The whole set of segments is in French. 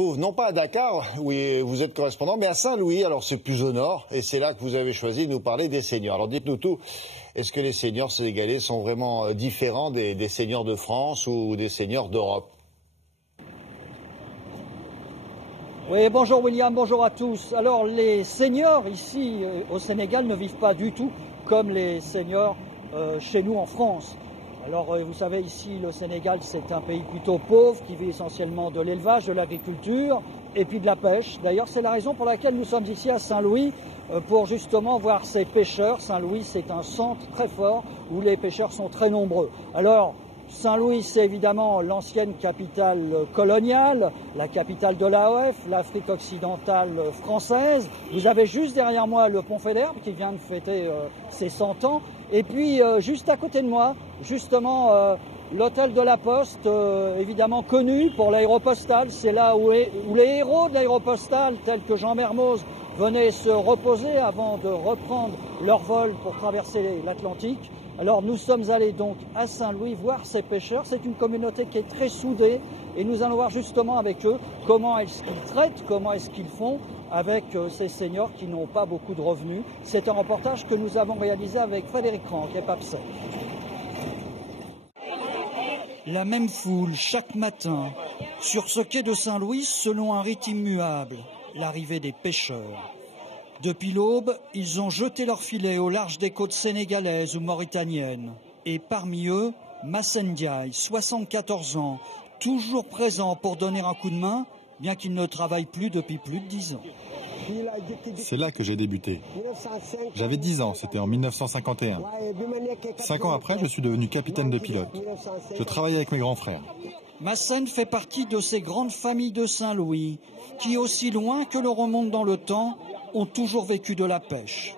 retrouve non pas à Dakar, où vous êtes correspondant, mais à Saint-Louis. Alors c'est plus au nord, et c'est là que vous avez choisi de nous parler des seniors. Alors dites-nous tout. Est-ce que les seniors sénégalais sont vraiment différents des seniors de France ou des seniors d'Europe? Oui, bonjour William, bonjour à tous. Alors les seniors ici au Sénégal ne vivent pas du tout comme les seniors chez nous en France. Alors vous savez, ici le Sénégal c'est un pays plutôt pauvre qui vit essentiellement de l'élevage, de l'agriculture et puis de la pêche. D'ailleurs c'est la raison pour laquelle nous sommes ici à Saint-Louis pour justement voir ces pêcheurs. Saint-Louis c'est un centre très fort où les pêcheurs sont très nombreux. Alors Saint-Louis, c'est évidemment l'ancienne capitale coloniale, la capitale de l'AOF, l'Afrique occidentale française. Vous avez juste derrière moi le Pont Faidherbe qui vient de fêter ses 100 ans. Et puis juste à côté de moi, justement, l'hôtel de la Poste, évidemment connu pour l'aéropostale. C'est là où les héros de l'aéropostale, tels que Jean Mermoz, venaient se reposer avant de reprendre leur vol pour traverser l'Atlantique. Alors nous sommes allés donc à Saint-Louis voir ces pêcheurs. C'est une communauté qui est très soudée et nous allons voir justement avec eux comment est-ce qu'ils traitent, comment est-ce qu'ils font avec ces seniors qui n'ont pas beaucoup de revenus. C'est un reportage que nous avons réalisé avec Frédéric Ranc et Papsay. La même foule chaque matin sur ce quai de Saint-Louis selon un rite immuable, l'arrivée des pêcheurs. Depuis l'aube, ils ont jeté leurs filets au large des côtes sénégalaises ou mauritaniennes. Et parmi eux, Massène Ndiaye, 74 ans, toujours présent pour donner un coup de main, bien qu'il ne travaille plus depuis plus de 10 ans. C'est là que j'ai débuté. J'avais 10 ans, c'était en 1951. 5 ans après, je suis devenu capitaine de pilote. Je travaillais avec mes grands frères. Massène fait partie de ces grandes familles de Saint-Louis qui, aussi loin que l'on remonte dans le temps, ont toujours vécu de la pêche.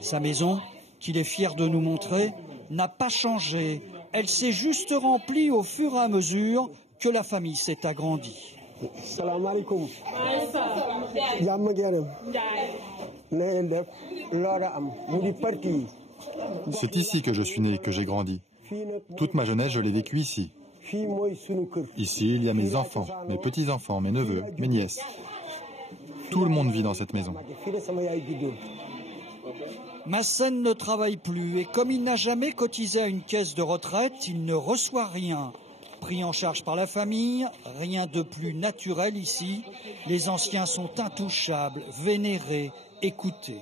Sa maison, qu'il est fier de nous montrer, n'a pas changé. Elle s'est juste remplie au fur et à mesure que la famille s'est agrandie. Salam alaikum. C'est ici que je suis né et que j'ai grandi. Toute ma jeunesse, je l'ai vécu ici. Ici, il y a mes enfants, mes petits-enfants, mes neveux, mes nièces. Tout le monde vit dans cette maison. Massène ne travaille plus et comme il n'a jamais cotisé à une caisse de retraite, il ne reçoit rien. Pris en charge par la famille, rien de plus naturel ici. Les anciens sont intouchables, vénérés, écoutés.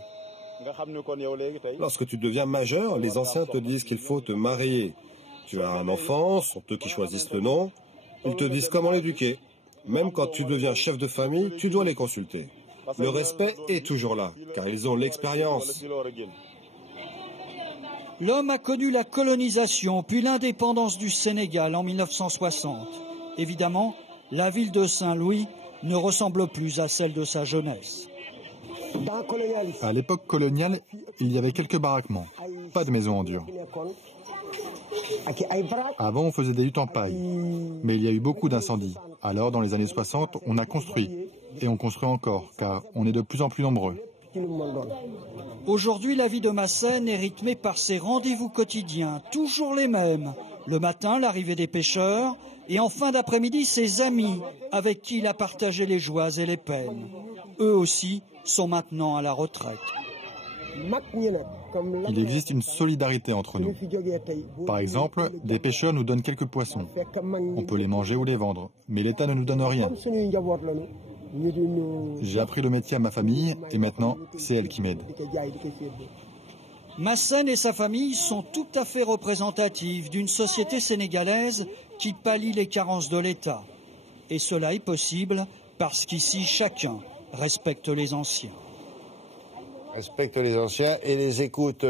Lorsque tu deviens majeur, les anciens te disent qu'il faut te marier. Tu as un enfant, sont eux qui choisissent le nom. Ils te disent comment l'éduquer. Même quand tu deviens chef de famille, tu dois les consulter. Le respect est toujours là, car ils ont l'expérience. L'homme a connu la colonisation, puis l'indépendance du Sénégal en 1960. Évidemment, la ville de Saint-Louis ne ressemble plus à celle de sa jeunesse. À l'époque coloniale, il y avait quelques baraquements, pas de maisons en dur. Avant, on faisait des huttes en paille, mais il y a eu beaucoup d'incendies. Alors, dans les années 60, on a construit, et on construit encore, car on est de plus en plus nombreux. Aujourd'hui, la vie de Massène est rythmée par ses rendez-vous quotidiens, toujours les mêmes. Le matin, l'arrivée des pêcheurs, et en fin d'après-midi, ses amis, avec qui il a partagé les joies et les peines. Eux aussi sont maintenant à la retraite. Il existe une solidarité entre nous. Par exemple, des pêcheurs nous donnent quelques poissons. On peut les manger ou les vendre, mais l'État ne nous donne rien. J'ai appris le métier à ma famille et maintenant, c'est elle qui m'aide. Massène et sa famille sont tout à fait représentatives d'une société sénégalaise qui pallie les carences de l'État. Et cela est possible parce qu'ici, chacun respecte les anciens. Respecte les anciens et les écoute.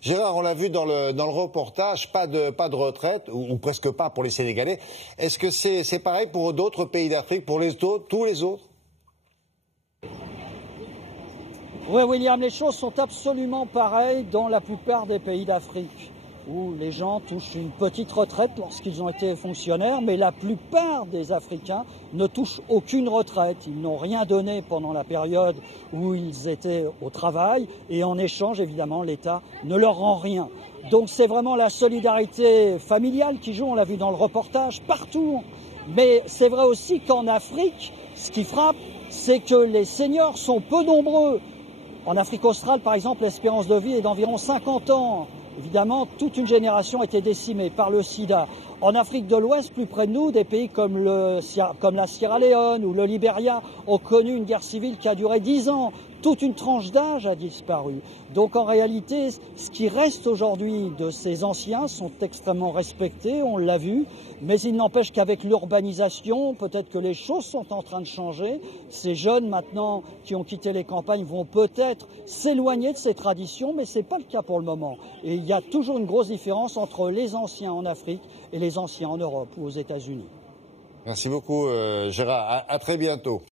Gérard, on l'a vu dans le reportage, pas de retraite, ou presque pas pour les Sénégalais. Est-ce que c'est pareil pour d'autres pays d'Afrique, pour tous les autres? Oui, William, les choses sont absolument pareilles dans la plupart des pays d'Afrique, où les gens touchent une petite retraite lorsqu'ils ont été fonctionnaires, mais la plupart des Africains ne touchent aucune retraite. Ils n'ont rien donné pendant la période où ils étaient au travail, et en échange, évidemment, l'État ne leur rend rien. Donc c'est vraiment la solidarité familiale qui joue, on l'a vu dans le reportage, partout. Mais c'est vrai aussi qu'en Afrique, ce qui frappe, c'est que les seniors sont peu nombreux. En Afrique australe, par exemple, l'espérance de vie est d'environ 50 ans. Évidemment, toute une génération a été décimée par le sida. En Afrique de l'Ouest, plus près de nous, des pays comme la Sierra Leone ou le Libéria ont connu une guerre civile qui a duré 10 ans. Toute une tranche d'âge a disparu. Donc en réalité, ce qui reste aujourd'hui de ces anciens sont extrêmement respectés, on l'a vu, mais il n'empêche qu'avec l'urbanisation, peut-être que les choses sont en train de changer. Ces jeunes maintenant qui ont quitté les campagnes vont peut-être s'éloigner de ces traditions, mais ce n'est pas le cas pour le moment. Et il y a toujours une grosse différence entre les anciens en Afrique et les anciens en Europe ou aux États-Unis. Merci beaucoup Gérard, à très bientôt.